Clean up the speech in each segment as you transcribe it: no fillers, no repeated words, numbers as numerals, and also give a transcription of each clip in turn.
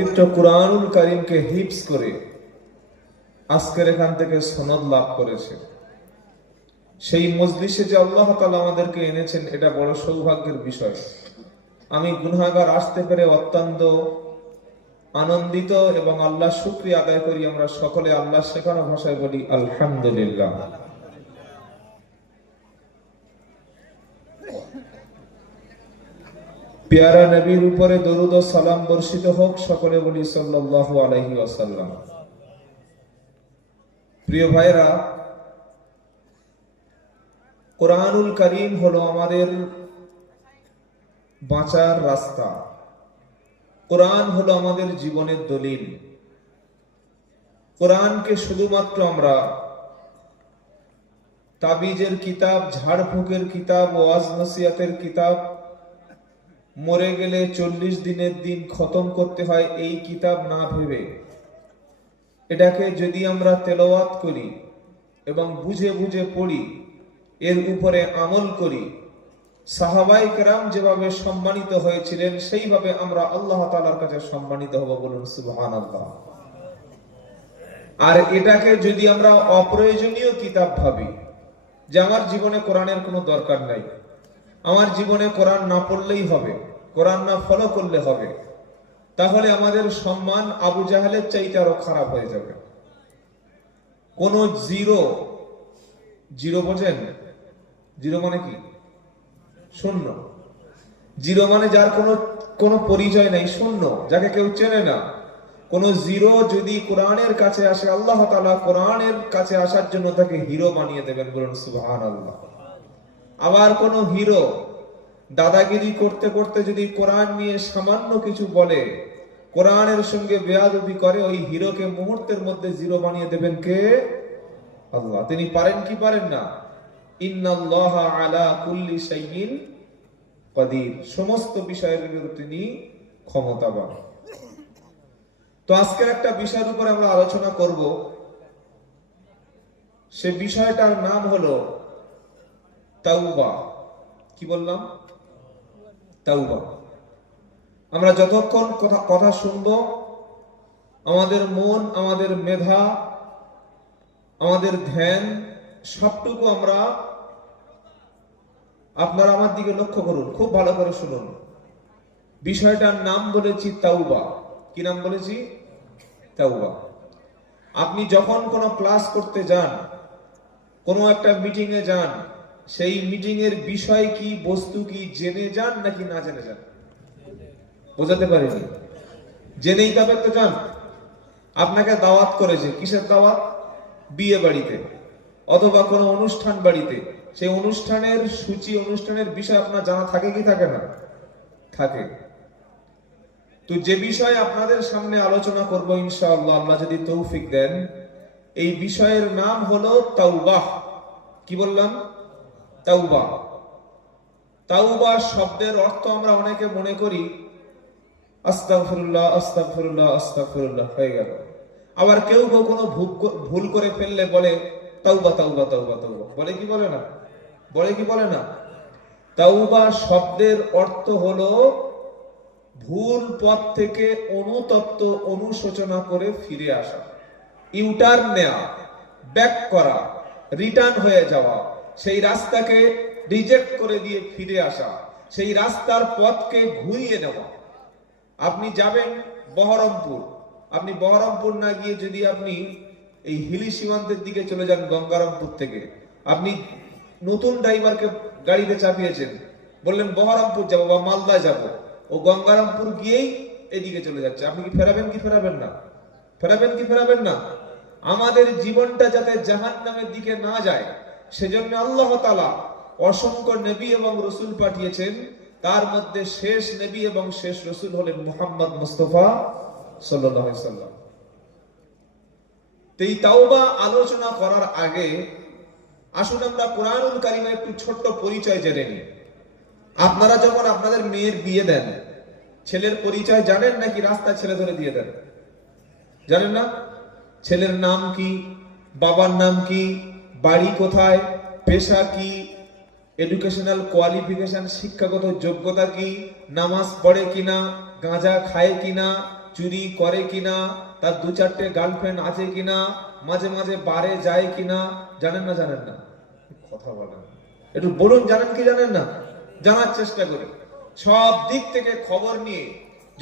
পবিত্র কুরআনুল কারীমকে হিফজ করে আজকের এখান থেকে সনদ লাভ করেছে। সেই মজলিসে যে আল্লাহ তাআলা আমাদেরকে এনেছেন, এটা বড় সৌভাগ্যের বিষয়। আমি গুনাহগার আসতে পেরে অত্যন্ত আনন্দিত এবং আল্লাহ শুকরিয়া আদায় করি। আমরা সকলে আল্লাহ শেখানো ভাষায় বলি আলহামদুলিল্লাহ। প্যারা নবীর উপরে দরুদ ও সালাম বর্ষিত হোক, সকলে বলি সাল্লাল্লাহু আলাইহি ওয়াসাল্লাম। প্রিয় ভাইরা, কুরআনুল কারীম হলো আমাদের বাঁচার রাস্তা। কোরআন হলো আমাদের জীবনের দলিল। কোরআনকে শুধুমাত্র আমরা তাবিজের কিতাব, ঝাড়ফুঁকের কিতাব, ওয়াজ নসিহতের কিতাব, মরে গেলে 40 দিনের দিন খতম করতে হয় এই কিতাব না ভেবে, এটাকে যদি আমরা তেলাওয়াত করি এবং বুঝে বুঝে পড়ি, এর উপরে আমল করি, সাহাবায়ে কেরাম যেভাবে সম্মানিত হয়েছিলেন সেইভাবে আমরা আল্লাহ তাআলার কাছে সম্মানিত হব। বলুন সুবহানাল্লাহ। আর এটাকে যদি আমরা অপ্রয়োজনীয় কিতাব ভাবি, যে আমার জীবনে কোরআনের কোনো দরকার নাই, আমার জীবনে কোরআন না পড়লেই হবে, কোরআন না ফলো করলে হবে, তাহলে আমাদের সম্মান আবু জাহেলের চাইতে আরো খারাপ হয়ে যাবে। কোন জিরো বোঝেন? জিরো মানে কি? শূন্য। জিরো মানে যার কোনো পরিচয় নাই, শূন্য, যাকে কেউ চেনে না। কোন জিরো যদি কোরআনের কাছে আসে, আল্লাহ তাআলা কোরআনের কাছে আসার জন্য তাকে হিরো বানিয়ে দেবেন। বলুন সুবহানাল্লাহ। আবার কোন হিরো দাদাগিরি করতে করতে যদি কোরআন নিয়ে সামান্য কিছু বলে, কোরআনের সঙ্গে বেয়াদবি করে, ওই হিরোকে মুহূর্তের মধ্যে জিরো বানিয়ে দেবেন কে? আল্লাহ। তিনি পারেন কি পারেন না? ইন্নাল্লাহা আলা কুল্লি শাইইন কাদির। সমস্ত বিষয়ের উপর তিনি ক্ষমতাবান। তো আজকের একটা বিষয়ের উপরে আমরা আলোচনা করব। সে বিষয়টার নাম হলো তাওবা। কি বললাম? তাওবা। আমরা যতক্ষণ কথা শুনবো, আমাদের মন, আমাদের মেধা, আমাদের ধ্যান সবটুকু আমরা, আপনারা আমার দিকে লক্ষ্য করুন, খুব ভালো করে শুনুন। বিষয়টার নাম বলেছি তাওবা। কি নাম বলেছি? তাওবা। আপনি যখন কোনো ক্লাস করতে যান, কোনো একটা মিটিং এ যান, সেই মিটিং এর বিষয় কি, বস্তু কি, জেনে যান নাকি না জেনে যান? বোঝাতে পারিনি? জেনেই তবে তো যান। আপনাকে দাওয়াত করেছে, কিসের দাওয়াত? বিয়ে বাড়িতে অথবা কোনো অনুষ্ঠান বাড়িতে। সেই অনুষ্ঠানের সূচি, অনুষ্ঠানের বিষয় আপনার জানা থাকে কি থাকে না? থাকে। তো যে বিষয় আপনাদের সামনে আলোচনা করব ইনশাআল্লাহ, আল্লাহ যদি তৌফিক দেন, এই বিষয়ের নাম হলো তাওবা। কি বললাম? তাওবা। তাওবা শব্দের অর্থ আমরা অনেকে মনে করি আস্তাগফিরুল্লাহ, আস্তাগফিরুল্লাহ, আস্তাগফিরুল্লাহ হয়ে গেল। আবার কেউ কোনো ভুল করে ফেললে বলে তাওবা, তাওবা, তাওবা, তাওবা। বলে কি বলে না? বলে কি বলে না? তাওবা শব্দের অর্থ হলো ভুল পথ থেকে অনুতপ্ত, অনুশোচনা করে ফিরে আসা, ইউটার্ন নেওয়া, ব্যাক করা, রিটার্ন হয়ে যাওয়া, সেই রাস্তাকে রিজেক্ট করে দিয়ে ফিরে আসা, সেই রাস্তার পথকে ঘুরিয়ে নেওয়া। আপনি যাবেন বহরমপুর, আপনি বহরমপুর না গিয়ে যদি আপনি এই হিলি সীমান্তের দিকে চলে যান গঙ্গারামপুর থেকে, আপনি নতুন ড্রাইভারকে গাড়িতে চাপিয়েছেন, বললেন বহরমপুর যাবো বা মালদায় যাবো, ও গঙ্গারামপুর গিয়েই এদিকে চলে যাচ্ছে, আপনি কি ফেরাবেন কি ফেরাবেন না? ফেরাবেন কি ফেরাবেন না? আমাদের জীবনটা যাতে জাহান্নামের দিকে না যায়, সেজন্য আল্লাহ তাআলা অসংখ্য নবী এবং রাসূল পাঠিয়েছেন। তার মধ্যে শেষ নবী এবং শেষ রাসূল হলেন মুহাম্মদ মুস্তাফা সাল্লাল্লাহু আলাইহি সাল্লাম। এই তাওবা আলোচনা করার আগে আসুন আমরা কুরআনুল কারীমের একটু ছোট্ট পরিচয় জেনে নিই। আপনারা যখন আপনাদের মেয়ের বিয়ে দেন, ছেলের পরিচয় জানেন নাকি রাস্তায় ছেলে ধরে দিয়ে দেন? জানেন না? ছেলের নাম কি, বাবার নাম কি, বাড়ি কোথায়, পেশা কি, এডুকেশনাল কোয়ালিফিকেশন, শিক্ষাগত যোগ্যতা কি, নামাজ পড়ে কিনা, গাঁজা খায় কিনা, চুরি করে কিনা, তার 2-4টে গার্লফ্রেন্ড আছে কিনা, মাঝে মাঝে বারে যায় কিনা, জানেন না? জানেন না? কথা বলেন, একটু বলুন, জানেন কি জানেন না? জানার চেষ্টা করি। সব দিক থেকে খবর নিয়ে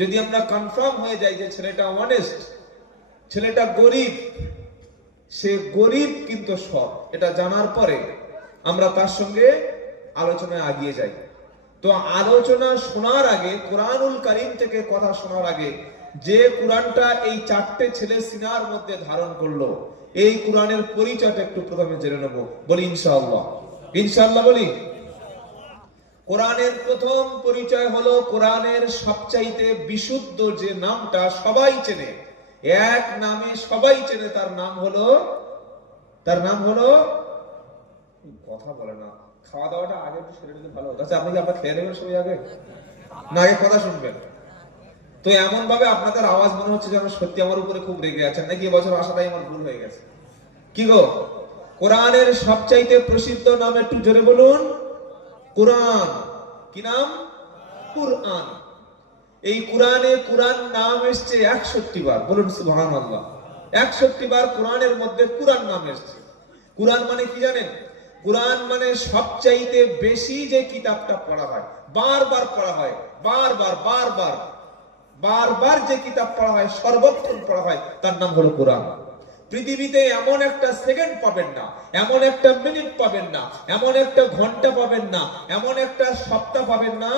যদি আমরা কনফার্ম হয়ে যাই যে ছেলেটা অনেস্ট, ছেলেটা গরিব, সে গরিব কিন্তু সৎ, এটা জানার পরে আমরা তার সঙ্গে আলোচনায় এগিয়ে যাই। তো আলোচনা শোনার আগে, কোরআনুল কারীম থেকে কথা শোনার আগে, যে কোরআনটা এই 4টে ছেলে সিনার মধ্যে ধারণ করলো, এই কোরআনের পরিচয়টা একটু প্রথমে জেনে নেব। বলি ইনশাআল্লাহ। ইনশাআল্লাহ বলি। কোরআনের প্রথম পরিচয় হলো, কোরআনের সবচাইতে বিশুদ্ধ যে নামটা সবাই চেনে, এক নামে সবাই চেনে, তার নাম হলো কথা বলে না, খাওয়া দাওয়াটা আগে একটু সেরে নিলে ভালো হতো। আচ্ছা, আপনি কি আপনার খেয়ে নেবেন সবাই আগে, না আগে কথা শুনবেন? তো এমন ভাবে আপনাদের আওয়াজ মনে হচ্ছে যেন সত্যি আমার উপরে খুব রেগে আছেন, নাকি এবছর আসাটাই আমার ভুল হয়ে গেছে? কি গো, কোরআনের সবচাইতে প্রসিদ্ধ নাম একটু জোরে বলুন। কোরআন। কি নাম? কোরআন। এই কোরআনে কোরআন নাম এসছে 61 বার। বলুন সুবহানাল্লাহ। 61 বার কোরআনের মধ্যে কোরআন নাম এসছে। কোরআন মানে কি জানেন? কোরআন মানে সবচাইতে বেশি যে কিতাবটা পড়া হয়, বারবার পড়া হয়, বারবার যে কিতাব পড়া হয়, সর্বক্ষণ পড়া হয়, তার নাম হলো কোরআন। পৃথিবীতে এমন একটা সেকেন্ড পাবেন না, এমন একটা মিনিট পাবেন না, এমন একটা ঘন্টা পাবেন না, এমন একটা সপ্তাহ পাবেন না,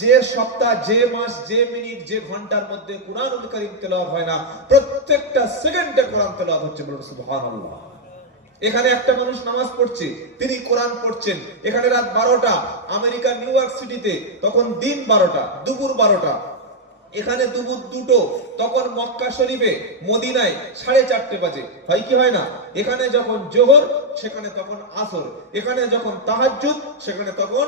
যে সপ্তাহ, যে মাস, যে মিনিট, যে ঘন্টার মধ্যে কোরআনুল কারীম তেলাওয়াত হয় না। প্রত্যেকটা সেকেন্ডে কোরআন তেলাওয়াত হচ্ছে। বলুন সুবহানাল্লাহ। এখানে একটা মানুষ নামাজ পড়ছে, তিনি কোরআন পড়ছেন। এখানে রাত 12টা, আমেরিকার নিউ ইয়র্ক সিটিতে তখন দিন 12টা, দুপুর 12টা। এখানে দুপুর 2টো, তখন মক্কা শরীফে, মদিনায় 4:30 বাজে। হয় কি হয় না? এখানে যখন জোহর, সেখানে তখন আসর। এখানে যখন তাহাজ্জুদ, সেখানে তখন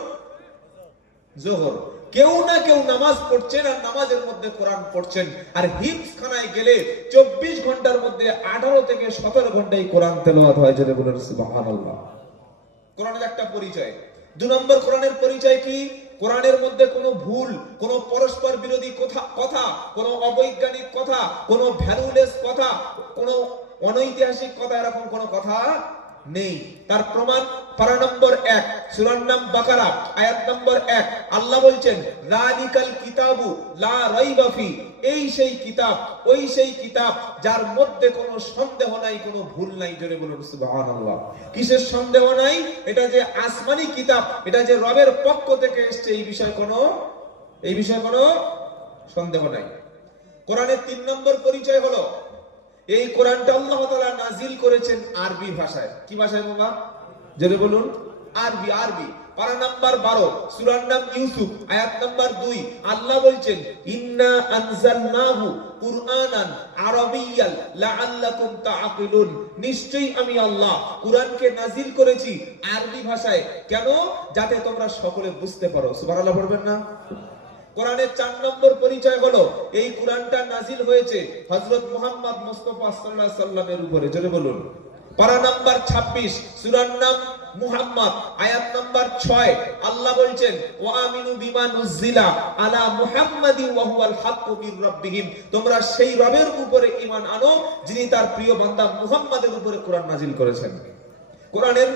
জোহর। কেউ না কেউ নামাজ পড়ছেন, আর নামাজের মধ্যে কোরআন পড়ছেন। আর হিফজখানায় গেলে 24 ঘন্টার মধ্যে 18 থেকে 17 ঘন্টায় কোরআন তেলাওয়াত হয়। যদি বলেন সুবহানাল্লাহ। কোরআনের একটা পরিচয়। 2 নম্বর কোরআনের পরিচয় কি? কোরআনের মধ্যে কোনো ভুল, কোনো পরস্পর বিরোধী কথা, কোনো অবৈজ্ঞানিক কথা, কোনো ভ্যালুলেস কথা, কোনো অনৈতিহাসিক কথা, এরকম কোনো কথা নেই। তার প্রমাণ পারা নম্বর 1, সূরার নাম বাকারা, আয়াত নম্বর 1। আল্লাহ বলছেন, যালিকাল কিতাবু লা রাইবা ফি, এই সেই কিতাব, ওই সেই কিতাব যার মধ্যে কোনো সন্দেহ নাই, কোনো ভুল নাই। জোরে বলুন সুবহানাল্লাহ। কিসের সন্দেহ নাই? এটা যে আসমানি কিতাব, এটা যে রবের পক্ষ থেকে এসেছে, এই বিষয়ে কোনো সন্দেহ নাই। কোরআনের 3 নম্বর পরিচয় হলো, এই কোরআনটা আল্লাহ তাআলা নাজিল করেছেন আরবি ভাষায়। কি ভাষায় বাবা? জোরে বলুন। আরবি। পারা নাম্বার 12, সূরার নাম ইউসুফ, আয়াত নাম্বার 2। আল্লাহ বলছেন, ইন্না আনজালনাহু কুরআনান আরাবিয়্যান লাআল্লাকুম তাআকিলুন, নিশ্চয়ই আমি আল্লাহ কুরআনকে নাজিল করেছি আরবি ভাষায়। কেন? যাতে তোমরা সকলে বুঝতে পারো। সুবহানাল্লাহ পড়বেন না? কোরআনের 4 নম্বর পরিচয় হলো, এই কোরআনটা নাজিল হয়েছে হযরত মুহাম্মদ মুস্তাফা সাল্লাল্লাহু আলাইহি সাল্লামের উপরে। জোরে বলুন। পারা নাম্বার 26, সূরার নাম মুহাম্মদ, আয়াত নাম্বার 6। আল্লাহ বলছেন, ওয়া আমিনু বিমা নুজিলা আলা মুহাম্মাদিন ওয়া হুয়াল হাক্কু মির রাব্বিহিম, তোমরা সেই রবের উপরে ঈমান আনো যিনি তার প্রিয় বান্দা মুহাম্মাদের উপরে কোরআন নাজিল করেছেন। কোরআনের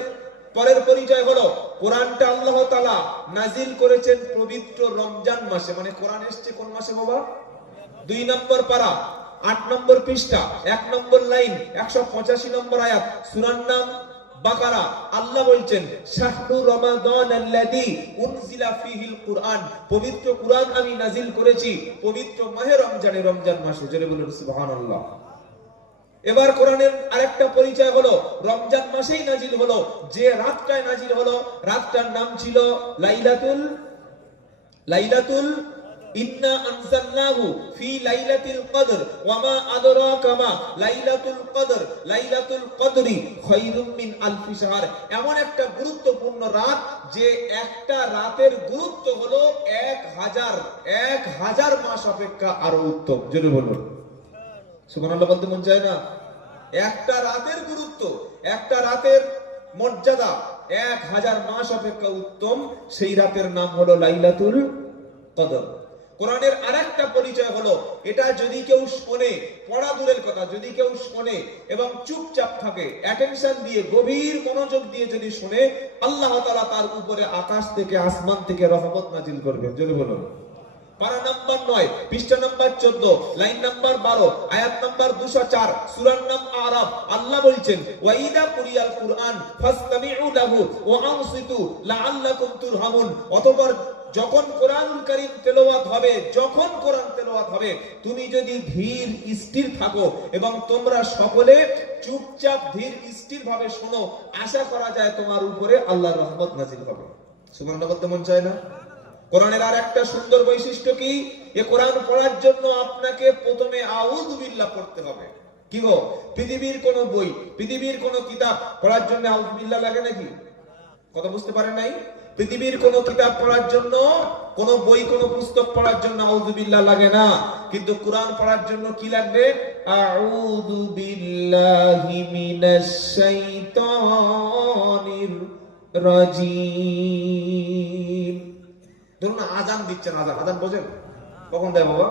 পরের পরিচয় হলো, কোরআনটা আল্লাহ তাআলা নাজিল করেছেন পবিত্র রমজান মাসে। মানে কোরআন এসেছে কোন মাসে বাবা? 2 নম্বর পারা, 8 নম্বর পৃষ্ঠা, 1 নম্বর লাইন, 185 নম্বর আয়াত, সূরার নাম বাকারা। আল্লাহ বলছেন, শাহরু রমাদানাল্লাযী উনজিলা ফীহিল কুরআন, পবিত্র কুরআন আমি নাজিল করেছি পবিত্র মাহে রমজানে, রমজান মাসে। জোরে বলুন সুবহানাল্লাহ। এবার কোরআনের আরেকটা পরিচয় হলো, রমজান মাসেই নাজিল হলো। যে রাতটায় নাজিল হলো, রাতটার নাম ছিল লাইলাতুল ইন্না আনজালনাহু ফি লাইলাতিল কদর ওয়া মা আদরাকা মা লাইলাতুল কদর, লাইলাতুল কদরি খায়রুম মিন আলফি শাহর। এমন একটা গুরুত্বপূর্ণ রাত, যে একটা রাতের গুরুত্ব হলো 1000 মাস অপেক্ষা আরো উত্তম। জোরে বলুন সুবহানাল্লাহ। বলতে মন চায় না? একটা রাতের গুরুত্ব, একটা রাতের মর্যাদা 1000 মাস অপেক্ষা উত্তম। সেই রাতের নাম হলো লাইলাতুল কদর। কোরআনের আরেকটা পরিচয় হলো, এটা যদি কেউ শোনে, পড়া দূরের কথা, যদি কেউ শোনে এবং চুপচাপ থাকে, অ্যাটেনশন দিয়ে গভীর মনোযোগ দিয়ে যদি শোনে, আল্লাহ তাআলা তার উপরে আকাশ থেকে আসমান থেকে রহমত নাজিল করবেন। যদি বলুন পারা নাম্বার 9, পৃষ্ঠা নাম্বার 14, লাইন নাম্বার 12, আয়াত নাম্বার 204, সূরার নাম আরাফ। আল্লাহ বলছেন, ওয়া ইদা কুরিয়াল কুরআন ফাসতামিউ লাহু ওয়া আনসিতু লাআল্লাকুম তুরহামুন। অতঃপর যখন কোরআনুল কারীম তেলাওয়াত হবে, যখন কোরআন তেলাওয়াত হবে, তুমি যদি ধীর স্থির থাকো এবং তোমরা সকলে চুপচাপ ধীর স্থির ভাবে শোনো, আশা করা যায় তোমার উপরে আল্লাহর রহমত নাজিল হবে। সুবহানাল্লাহ বলতে মন চায় না? কোরআনের আর একটা সুন্দর বৈশিষ্ট্য কি, এ কোরআন পড়ার জন্য আপনাকে প্রথমে আউযু বিল্লাহ পড়তে হবে। কি গো, পৃথিবীর কোন বই, পৃথিবীর কোন কিতাব পড়ার জন্য আউযু বিল্লাহ লাগে নাকি? কথা বুঝতে পারেন নাই? পৃথিবীর কোন কিতাব পড়ার জন্য, কোন বই, কোন পুস্তক পড়ার জন্য আউযু বিল্লাহ লাগে না, কিন্তু কোরআন পড়ার জন্য কি লাগবে? আউযু বিল্লাহি মিনাশ শাইতানির রাজিম। ধরুন আজান দিচ্ছেন, আজান বোঝেন? কখন দেয় বাবা?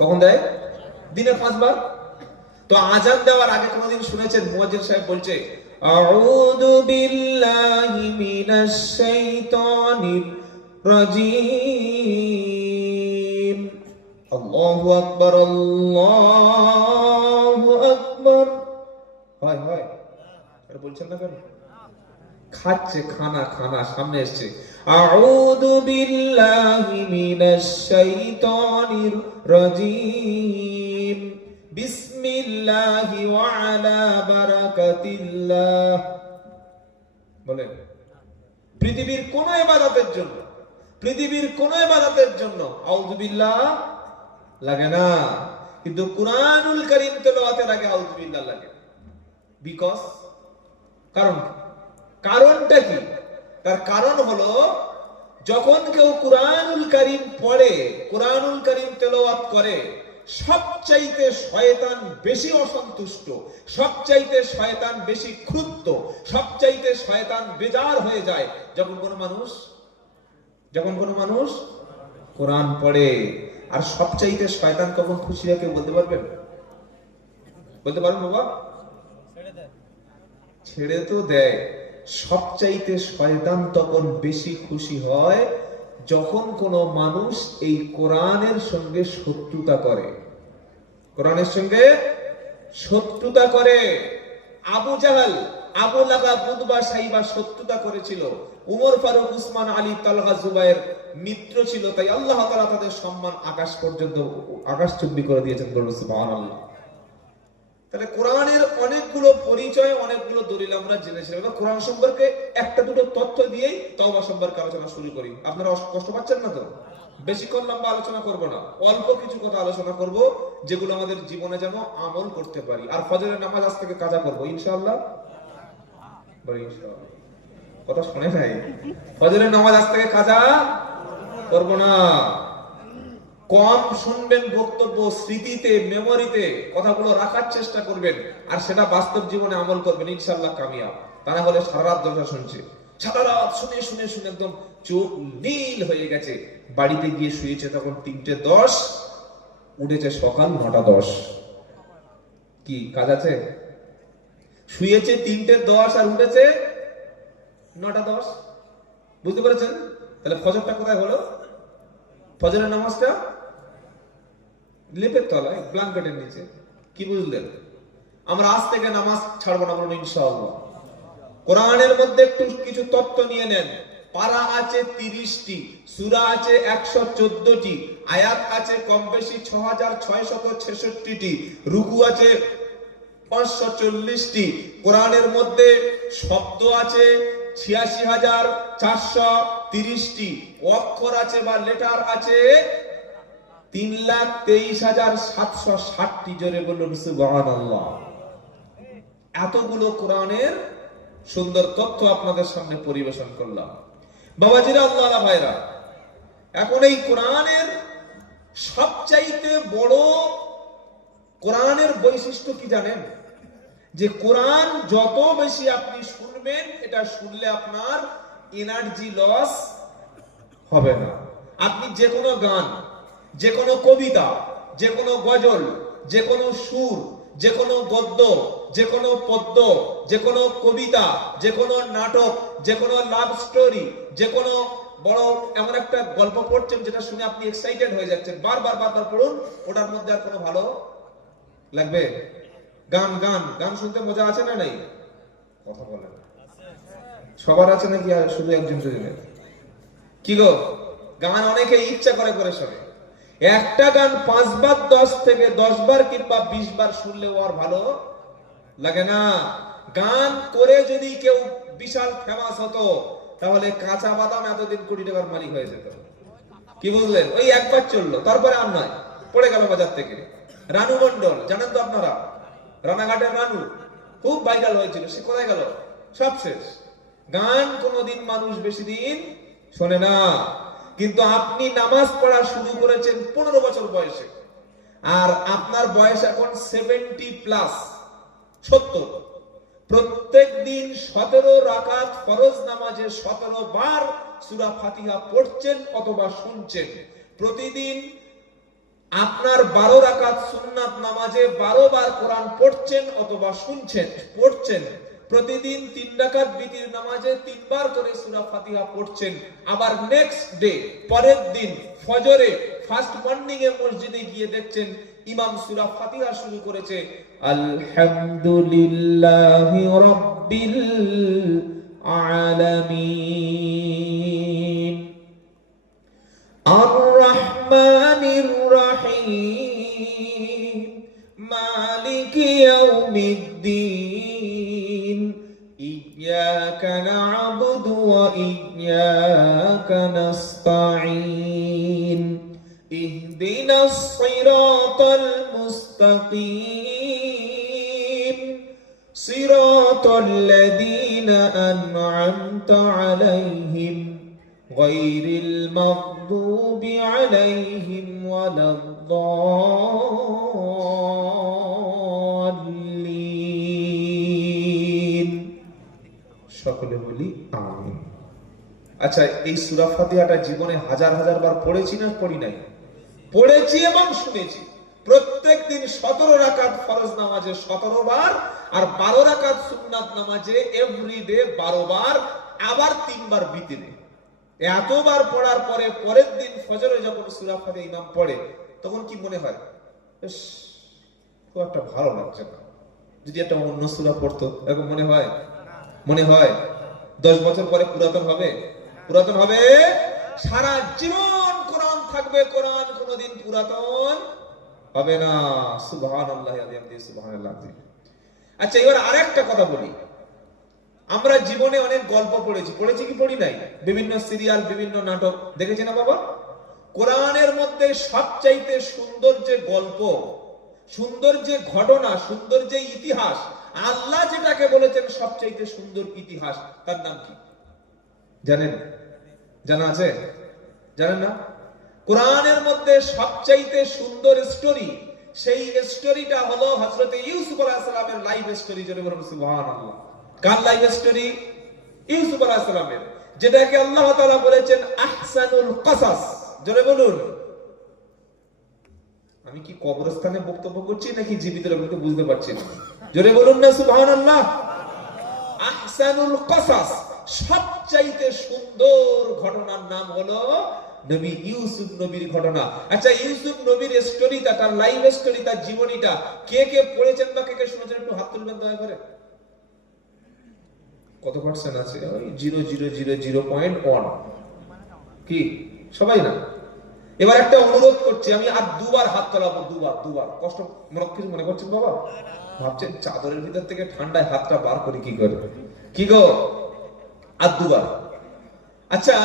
কখন দেয়? দিনে 5 বার। তো আজান দেওয়ার আগে কোনদিন শুনেছেন মুয়াজ্জিন সাহেব বলছে, আউযু বিল্লাহি মিনাশ শাইতানির রাজিম, আল্লাহু আকবার, আল্লাহু আকবার। হয় হয়, এটা বলছেন না কেন? খাচ্ছে, খানা সামনে এসছে। আউযু বিল্লাহি মিনাশ শাইতানির রাজিম, বিসমিল্লাহি ওয়া আলা বারাকাতিল্লাহ। বলেন, পৃথিবীর কোন ইবাদতের জন্য, পৃথিবীর কোন ইবাদতের জন্য আউযু বিল্লাহ লাগে না, কিন্তু কুরআনুল কারীম তেলাওয়াতের আগে আউযু বিল্লাহ লাগে। বিকজ, কারণটা কি? তার কারণ হলো, যখন কেউ কুরআনুল কারীম পড়ে, কুরআনুল কারীম তেলাওয়াত করে, সবচাইতে শয়তান বেশি অসন্তুষ্ট, সবচাইতে শয়তান বেশি ক্ষুব্ধ, সবচাইতে শয়তান বেজার হয়ে যায় যখন কোনো মানুষ কোরআন পড়ে। আর সবচাইতে শয়তান কখন খুশি হয় কেউ বলতে পারবেন? বলতে পারবেন বাবা? ছেড়ে তো দেয়। সবচাইতে শয়তান তখন বেশি খুশি হয় যখন কোনো মানুষ এই কোরআনের সঙ্গে শত্রুতা করে, কোরআনের সঙ্গে শত্রুতা করে। আবু জাহাল, আবু লাহাব, উতবা, সাইবা শত্রুতা করেছিল। উমর ফারুক, উসমান, আলী, তালহা, জুবায়ের মিত্র ছিল, তাই আল্লাহ তাআলা তাদের সম্মান আকাশ পর্যন্ত, আকাশচুম্বী করে দিয়েছেন। সুবহানাল্লাহ। তাহলে কোরআনের অনেকগুলো পরিচয়, অনেকগুলো দলিল আমরা জেনেছিলাম। এবার কোরআন সম্পর্কে একটা দুটো তথ্য দিয়েই তওবা সম্পর্কে আলোচনা শুরু করি। আপনারা কষ্ট পাচ্ছেন না তো? বেশিক্ষণ লম্বা আলোচনা করব না, অল্প কিছু কথা আলোচনা করব যেগুলো আমাদের জীবনে যেন আমল করতে পারি। আর ফজরের নামাজ আজ থেকে কাজা করব ইনশাআল্লাহ। ইনশাআল্লাহ কথা শুনে নাই? ফজরের নামাজ আজ থেকে কাজা করব না। কম শুনবেন বক্তব্য, স্মৃতিতে, মেমোরিতে কথাগুলো রাখার চেষ্টা করবেন, আর সেটা বাস্তব জীবনে আমল করবেন, ইনশাআল্লাহ কামিয়াব। তা না হলে সারা রাত জলসা শুনছে, সারা রাত শুনে শুনে শুনে একদম চোখ নীল হয়ে গেছে, বাড়িতে গিয়ে শুয়েছে তখন 3:10, উঠেছে সকাল 9:10। কি কাজ আছে? শুয়েছে 3:10 আর উঠেছে 9:10। বুঝতে পেরেছেন? তাহলে ফজরটা কোথায় হলো? ফজরের নামাজটা লেপের তলায়, ব্ল্যাঙ্কেটের নিচে। কি বুঝলেন? আমরা আজ থেকে নামাজ ছাড়বো না, বলুন ইনশাআল্লাহ। কোরআনের মধ্যে একটু কিছু তথ্য নিয়ে নেন। পারা আছে 30টি, সূরা আছে 114টি, আয়াত আছে কম বেশি 6666টি, রুকু আছে 540টি, কোরআনের মধ্যে শব্দ আছে 86,430টি, অক্ষর আছে বা লেটার আছে 3,23,760টি। জোরে বলুন সুবহানাল্লাহ। এতগুলো কোরআনের সুন্দর তথ্য আপনাদের সামনে পরিবেশন করলাম। বাবাজিরা, আল্লাহর ভাইরা, এখন এই কোরআনের সবচাইতে বড় কোরআনের বৈশিষ্ট্য কি জানেন? যে কোরআন যত বেশি আপনি শুনবেন, এটা শুনলে আপনার এনার্জি লস হবে না। আপনি যে কোনো গান, যে কোনো কবিতা, যে কোনো গজল, যে কোনো সুর, যে কোনো গদ্য, যে কোনো পদ্য, যে কোনো কবিতা, যে কোনো নাটক, যে কোনো লাভ স্টোরি, যে কোনো বড় এমন একটা গল্প পড়ছেন যেটা শুনে আপনি এক্সাইটেড হয়ে যাচ্ছেন, বারবার বারবার পড়ুন, ওটার মধ্যে আর কোনো ভালো লাগবে? গান গান গান শুনতে মজা আছে না নাই? কথা বলেন, সবার আছে নাকি আর শুধু একজন দুজনের? কি গো, গান অনেকে ইচ্ছা করে করে শোনে। একটা গান 5 বার 10 থেকে 10 বার কিংবা 20 বার শুনলেও আর ভালো লাগে না। গান করে যদি কেউ বিশাল ফেমাস হতো, তাহলে কাঁচা বাদাম এতদিন কোটি টাকার মালিক হয়ে যেত। কি বুঝলেন? ওই একবার চললো, তারপরে আর নয়, পড়ে গেল বাজার থেকে। রানু মন্ডল জানেন তো আপনারা, রানাঘাটের রানু, খুব ভাইরাল হয়েছিল, সে কোথায় গেল? সব শেষ। গান কোনোদিন মানুষ বেশি দিন শোনে না। কিন্তু আপনি নামাজ পড়া শুরু করেছেন 15 বছর বয়সে, আর আপনার বয়স এখন 70+, 70। প্রত্যেক দিন 17 রাকাত ফরজ নামাজে 17 বার সূরা ফাতিহা পড়ছেন অথবা শুনছেন। প্রতিদিন আপনার 12 রাকাত সুন্নাত নামাজে 12 বার কোরআন পড়ছেন অথবা পড়ছেন। প্রতিদিন 3 রাকাত বিতির নামাজে 3 বার করে সূরা ফাতিহা পড়ছেন। আবার নেক্সট ডে, পরের দিন ফজরে ফার্স্ট মর্নিং এ মসজিদে গিয়ে দেখছেন ইমাম সূরা ফাতিহা শুরু করেছে, আলহামদুলিল্লাহি রাব্বিল আলামিন আর-রাহমানির রাহিম মালিকি ইয়াউমিদ্দিন ইয়্যাকা না'বুদু ওয়া ইয়্যাকা নাস্তাঈন ইহদিনাস সিরাতাল মুস্তাকিম সিরাতাল লাযীনা আন'আমতা আলাইহিম গায়রিল মাগদুবি আলাইহিম ওয়ালাদ-দাল্লিন। সকলে বলি আমিন। আচ্ছা, এই সূরা ফাতিহাটা জীবনে হাজার হাজার বার পড়েছি না পড়ি নাই? পড়েছি এবং শুনেছি। প্রত্যেক দিন 17 রাকাত ফরজ নামাজে 17 বার, আর 12 রাকাত সুন্নাত নামাজে এভরিডে 12 বার, আবার 3 বার বিতিরে। এতবার পড়ার পরে পরের দিন ফজরে যখন সূরা ফাতিহা ইমাম পড়ে, তখন কি মনে হয়? খুব একটা ভালো লাগছে না, যদি একটা অন্য সূরা পড়তো, এরকম মনে হয়? মনে হয় 10 বছর পরে পুরাতন হবে? পুরাতন হবে? সারা জীবন কোরআন থাকবে, কোরআন কোনোদিন পুরাতন হবে না। সুবহানাল্লাহ ওয়া বিহামদিহি সুবহানাল্লাহ। আচ্ছা, এবার আরেকটা কথা বলি। আমরা জীবনে অনেক গল্প পড়েছি কি পড়ি নাই? বিভিন্ন সিরিয়াল, বিভিন্ন নাটক দেখেছি না বাবা? কোরআনের মধ্যে সবচাইতে সুন্দর যে গল্প, সুন্দর যে ঘটনা, সুন্দর যে ইতিহাস, আল্লাহ যেটাকে বলেছেন সবচাইতে সুন্দর ইতিহাস, তার নাম কি জানেন? জানা আছে? জানেন না? কোরআনের মধ্যে সবচাইতে সুন্দর স্টোরি, সেই স্টোরিটা হলো হযরত ইউসুফ আলাইহিস সালামের লাইফ স্টোরি। জোরে বলুন সুবহানাল্লাহ। কার লাইফ স্টোরি? ইউসুফ আলাইহিস সালামের, যেটাকে আল্লাহ তাআলা বলেছেন আহসানুল কসাস। জোরে বলুন। আমি কি কবরস্থানে বক্তব্য করছি নাকি জীবিত লোককে বুঝতে পারছি না? জোরে বলুন না সুবহানাল্লাহ। আহসানুল কসাস, সবচাইতে সুন্দর ঘটনার নাম হলো নবী ইউসুফ নবীর ঘটনা। আচ্ছা, ইউসুফ নবীর স্টোরিটা, তার লাইফ স্টোরি, তার জীবনীটা কে কে পড়েছেন বা কে কে শুনেছেন একটু হাত তুলবেন দয়া করে। কত পার্সেন্ট আছে? ওই 0.000.1। কি সবাই না? এবার একটা অনুরোধ করছি, আমি আর 2 বার হাত তোলাবো, 2 বার। কষ্ট কিছু মনে করছেন বাবা? ভাবছেন চাদরের ভিতর থেকে ঠান্ডায় হাতটা বার করি কি করে? কি গো, আর 2 বার। আচ্ছা,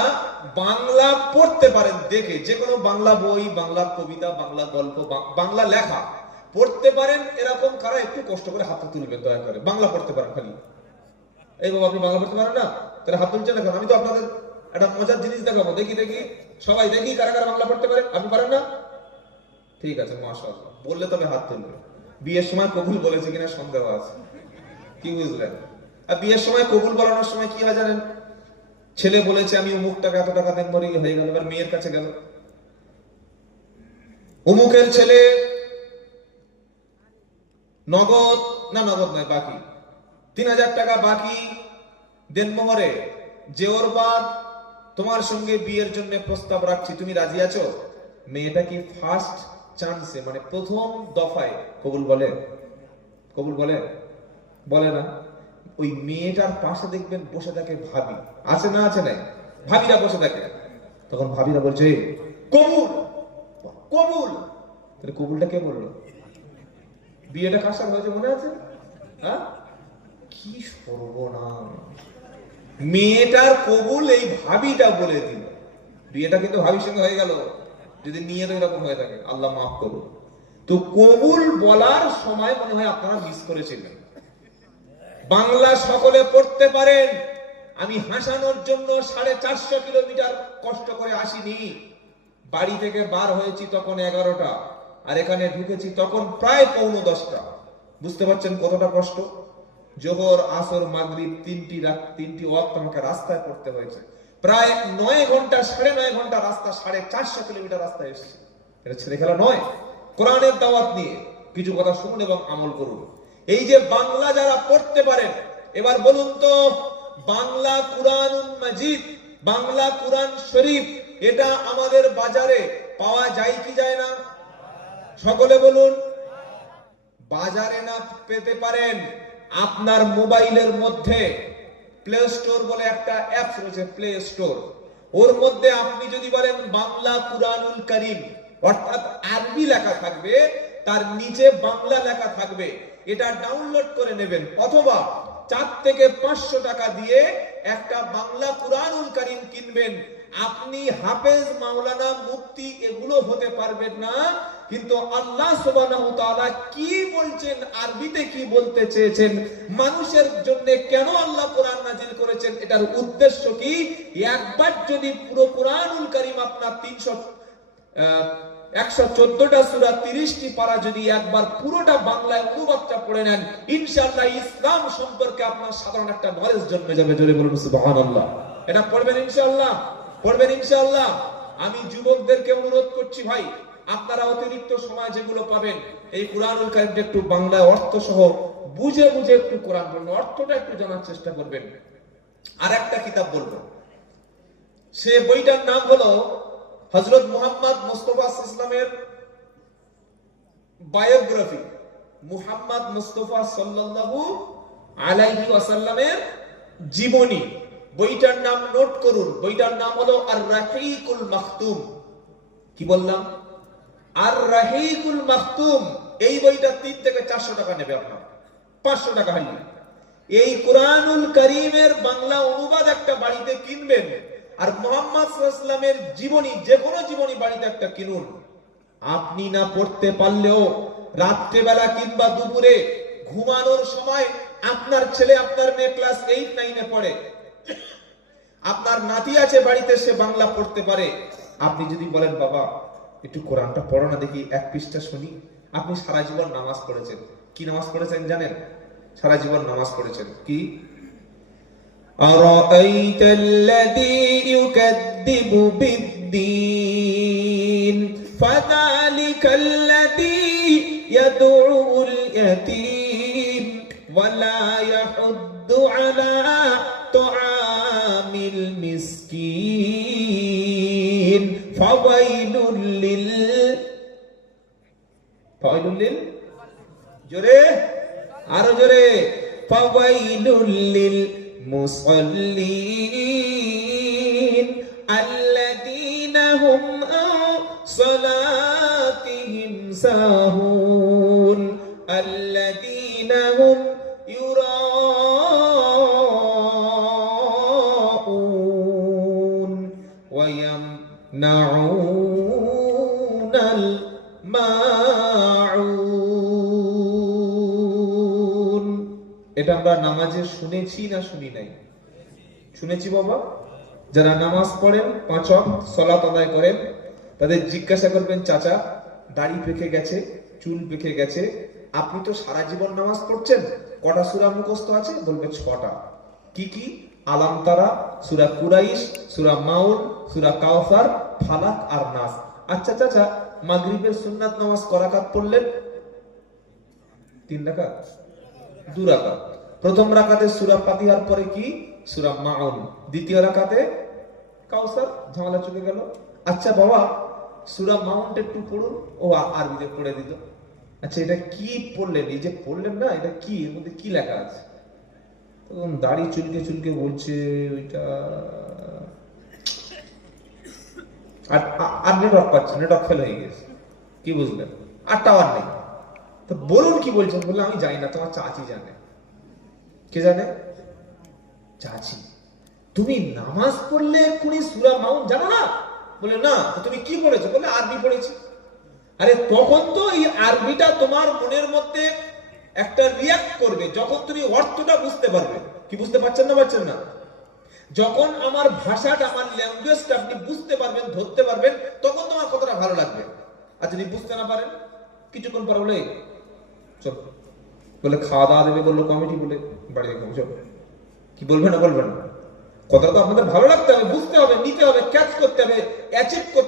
বাংলা পড়তে পারেন দেখে, যে কোনো বাংলা বই, বাংলা কবিতা, বাংলা গল্প, বাংলা লেখা পড়তে পারেন এরকম কারা একটু কষ্ট করে হাত তুলবেন দয়া করে। বাংলা পড়তে পারেন খালি। এই বাবা, আপনি বাংলা পড়তে পারেন না? তাহলে হাত তুলছেন না কেন? আমি তো আপনাদের একটা মজার জিনিস দেখাবো। দেখি সবাই দেখি কারা কারা বাংলা পড়তে পারেন। আপনি পারেন না? ঠিক আছে, মাশাআল্লাহ। বললে তবে হাত তুলবে। বিয়ের সময় কবুল বলেছে কিনা সন্দেহ আছে। কি বুঝলেন? আর বিয়ের সময় কবুল বলানোর সময় কি হয় জানেন? ছেলে বলেছে আমি অমুক টাকা এত টাকা দেন, মরে হয়ে গেল, এবার মেয়ের কাছে গেল, অমুকের ছেলে নগদ নগদ নয়, বাকি 3000 টাকা বাকি দেনমোহরে, যে ওর বাদ তোমার সঙ্গে বিয়ের জন্য প্রস্তাব রাখছি, তুমি রাজি আছো? মেয়েটা কি ফার্স্ট চান্সে, মানে প্রথম দফায় কবুল বলে? কবুল বলে? বলে না। ওই মেয়েটার পাশে দেখবেন বসে থাকে ভাবি, আছে না আছে নাই? ভাবিরা বসে থাকে, তখন ভাবিরা বলছে কবুল কবুল। কবুলটা কে বললো? বিয়েটা কার সাথে হয়েছে মনে আছে? হ্যাঁ, কি সর্বনাশ! মেয়েটার কবুল এই ভাবিটা বলে দিল। বিয়েটা কিন্তু ভাবির সঙ্গে হয়ে গেল, যদি নিয়ে তো এরকম হয়ে থাকে, আল্লাহ মাফ করুন। তো কবুল বলার সময় মনে হয় আপনারা মিস করেছিলেন। বাংলা সকলে পড়তে পারেন, আমি হাসানোর জন্য 450 কিলোমিটার কষ্ট করে আসিনি। বাড়ি থেকে বার হয়েছি তখন 11টা, আর এখানে ঢুকেছি তখন প্রায় 9:45। বুঝতে পারছেন কতটা কষ্ট? জোহর, আসর, মাগরিব, তিনটি ওয়াক্ত আমাকে রাস্তায় পড়তে হয়েছে। প্রায় 9 ঘন্টা, 9.5 ঘন্টা রাস্তা, 450 কিলোমিটার রাস্তায় এসেছি। এটা ছেলে খেলা নয়। কোরআনের দাওয়াত নিয়ে কিছু কথা শুনুন এবং আমল করুন। এই যে বাংলা যারা পড়তে পারেন, এবার বলুন তো, বাংলা কুরআনুল মাজিদ, বাংলা কুরআন শরীফ, এটা আমাদের বাজারে পাওয়া যায় কি যায় না? সকলে বলুন। বাজারে না পেতে পারেন, আপনার মোবাইলের মধ্যে প্লে স্টোর বলে একটা অ্যাপস রয়েছে, প্লে স্টোর। ওর মধ্যে আপনি যদি বলেন বাংলা কুরআনুল কারীম, অর্থাৎ আরবি লেখা থাকবে, তার নিচে বাংলা লেখা থাকবে, এটা ডাউনলোড করে নেবেন, অথবা 4 থেকে 500 টাকা দিয়ে একটা বাংলা কুরআনুল কারীম কিনবেন। আপনি হাফেজ, মাওলানা, মুফতি এগুলো হতে পারবেন না, কিন্তু আল্লাহ সুবহানাহু ওয়া তাআলা কি বলছেন, আরবিতে কি বলতে চেয়েছেন, মানুষের জন্য কেন আল্লাহ কোরআন নাজিল করেছেন, এটার উদ্দেশ্য কি, একবার যদি পুরো কুরআনুল কারীম আপনার 114টা সূরা, 30টি পারা যদি একবার পুরোটা বাংলায় অনুবাদটা পড়ে নেন, ইনশাআল্লাহ ইসলাম সম্পর্কে আপনার সাধারণ একটা নলেজ জন্মে যাবে। জোরে বলুন সুবহানাল্লাহ। এটা পড়বেন ইনশাআল্লাহ, পড়বেন ইনশাআল্লাহ। আমি যুবকদেরকে অনুরোধ করছি, ভাই আপনারা অতিরিক্ত সময় যেগুলো পাবেন, এই কুরআনুল কারীমটা একটু বাংলায় অর্থ সহ বুঝে বুঝে একটু কোরআন পড়বেন, অর্থটা একটু জানার চেষ্টা করবেন। আর একটা কিতাব বলবো, সে বইটার নাম হলো হযরত মুহাম্মদ মুস্তাফা সাল্লামের বায়োগ্রাফি, মুহাম্মদ মুস্তাফা সাল্লাল্লাহু আলাইহি ওয়াসাল্লামের জীবনী। বইটার নাম নোট করুন, বইটার নাম হলো আর রাহিকুল মাখতুম। কি বললাম? আর রাহিকুল মাখতুম। এই বইটা 3 থেকে 400 টাকা নেবে আপনার, 500 টাকা হালি। এই কুরআনুল কারীমের বাংলা অনুবাদ একটা বাড়িতে কিনবেন, আর মুহাম্মদ সাল্লাল্লাহু আলাইহি ওয়াসাল্লামের জীবনী, যে কোনো জীবনী বাড়িতে একটা কিনুন। আপনি না পড়তে পারলেও রাত্রে বেলা কিংবা দুপুরে ঘুমানোর সময় আপনার ছেলে, আপনার মেয়ে ক্লাস 8, 9 পড়ে, আপনার নাতি আছে বাড়িতে, সে বাংলা পড়তে পারে, আপনি যদি বলেন বাবা একটু কোরআনটা পড়ো না দেখি, 1 পৃষ্ঠা শুনি। আপনি সারা জীবন নামাজ পড়েছেন, কি নামাজ পড়েছেন জানেন? সারা জীবন নামাজ পড়েছেন কি? আরাআইতাল্লাযী ইউকাযযিবু বিদ্দীন ফাযালিকাল্লাযী ইয়াদউল ইয়াতীম ওয়া লা ইয়াহুদ্দু আলা তুআমিল মিসকিন ফাওয়াইলুল লিল জোরে, আরো জোরে, ফাওয়াইলুল লিল মুসাল্লিন আল্লাযীনা হুম আন সালাতিহিম সাহুন আল্লাযীনা হুম ইউরাউন ওয়া ইয়ামনাউনাল মাউন। এটা আমরা নামাজে শুনেছি না শুনি নাই? শুনেছি বাবা। যারা নামাজ পড়েন, 5 ওয়াক্ত সালাত আদায় করেন, তাদের জিজ্ঞাসা করবেন, চাচা দাড়ি পেকে গেছে, চুল পেকে গেছে, আপনি তো সারা জীবন নামাজ পড়ছেন, কটা সূরা মুখস্থ আছে? বলবে 6টা। কি কি? আলাম তারা, সূরা কুরাইশ, সূরা মাউন, সূরা কাউসার, ফালাক আর নাস। আচ্ছা চাচা, মাগরিবের সুন্নাত নামাজ ক রাকাত পড়লেন? 3 রাকাত, 2 রাকাত। প্রথম রাকাতে সূরা ফাতিহার পরে কি? সূরা মাউন। দ্বিতীয় রাকাতে কাউসার। ঝামেলা চলে গেল। আচ্ছা বাবা, সূরা মাউনটা একটু পড়ুন। ও আরবিতে পড়ে দিল। আচ্ছা এটা কি পড়লেন? এই যে পড়লেন না, এটা কি, এর মধ্যে কি লেখা আছে? তখন দাড়ি চুলকে চুলকে বলছে ওইটা, আর নেটওয়ার্ক পাচ্ছে, নেটওয়ার্ক ফেল হয়ে গেছে। কি বুঝলেন? আর টাওয়ার নেই। তো বলুন কি বলছেন? বললে আমি জানি না, তোমার চাচি জানে। কে জানে? চাচি। তুমি নামাজ পড়লে কোন সূরা মাউন জানো না? বলে না। তো তুমি কি পড়েছো? বলে আরবি পড়েছি। আরে তখন তো এই আরবিটা তোমার মনের মধ্যে একটা রিয়াক্ট করবে যখন তুমি অর্থটা বুঝতে পারবে। কি বুঝতে পারছেন না? পারছেন না? যখন আমার ভাষাটা, আমার ল্যাঙ্গুয়েজটা আপনি বুঝতে পারবেন, ধরতে পারবেন, তখন তোমার কতটা ভালো লাগবে। আর যদি বুঝতে না পারেন, কিছুক্ষণ পর বলে চল, বলে খাওয়া দাওয়া দেবে, বললো কমিটি, বলে বাড়ি দেখো চল। কি বলবেন না? বলবেন না। কথাটা তো আপনাদের ভালো লাগতে হবে, বুঝতে হবে, নিতে হবে, ক্যাচ করতে হবে, অ্যাচিভ করতে